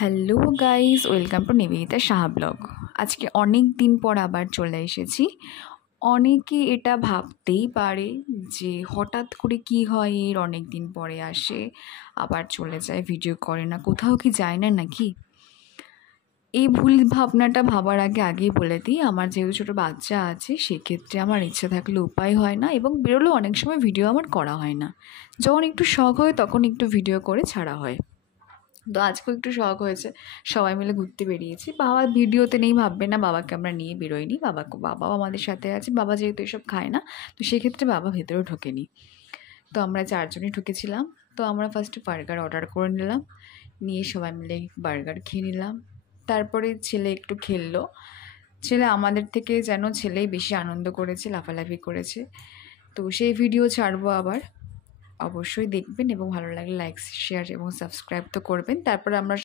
Hello guys, welcome to Nivedita Saha blog. আজকে অনেক দিন পর আবার চলে এসেছি। অনেকে এটা ভাবতেই পারে যে হঠাৎ করে কি হয়, এর অনেক দিন পরে আসে আবার চলে যায়, ভিডিও করে না, কোথাও কি যায় না নাকি। এই ভুল ভাবনাটা ভাবার আগেই বলে দিই, আমার যেহেতু ছোটো বাচ্চা আছে সেক্ষেত্রে আমার ইচ্ছে থাকলে উপায় হয় না, এবং বেরোলেও অনেক সময় ভিডিও আমার করা হয় না। যখন একটু শখ হয় তখন একটু ভিডিও করে ছাড়া হয়। তো আজকেও একটু শখ হয়েছে, সবাই মিলে ঘুরতে বেরিয়েছি। বাবা ভিডিওতে নেই ভাববে না, বাবাকে আমরা নিয়ে বেরোইনি, বাবাও আমাদের সাথে আছে। বাবা যেহেতু এসব খায় না, তো সেক্ষেত্রে বাবা ভেতরেও ঢোকেনি। তো আমরা চারজনই ঢুকেছিলাম। তো আমরা ফার্স্টে বার্গার অর্ডার করে নিলাম, নিয়ে সবাই মিলে বার্গার খেয়ে নিলাম। তারপরে ছেলে একটু খেললো। ছেলে আমাদের থেকে যেন ছেলেই বেশি আনন্দ করেছে, লাফালাফি করেছে। তো সেই ভিডিও ছাড়বো আবার, অবশ্যই দেখবেন, এবং ভালো লাগলে লাইক, শেয়ার এবং সাবস্ক্রাইব তো করবেন। তারপর আমরা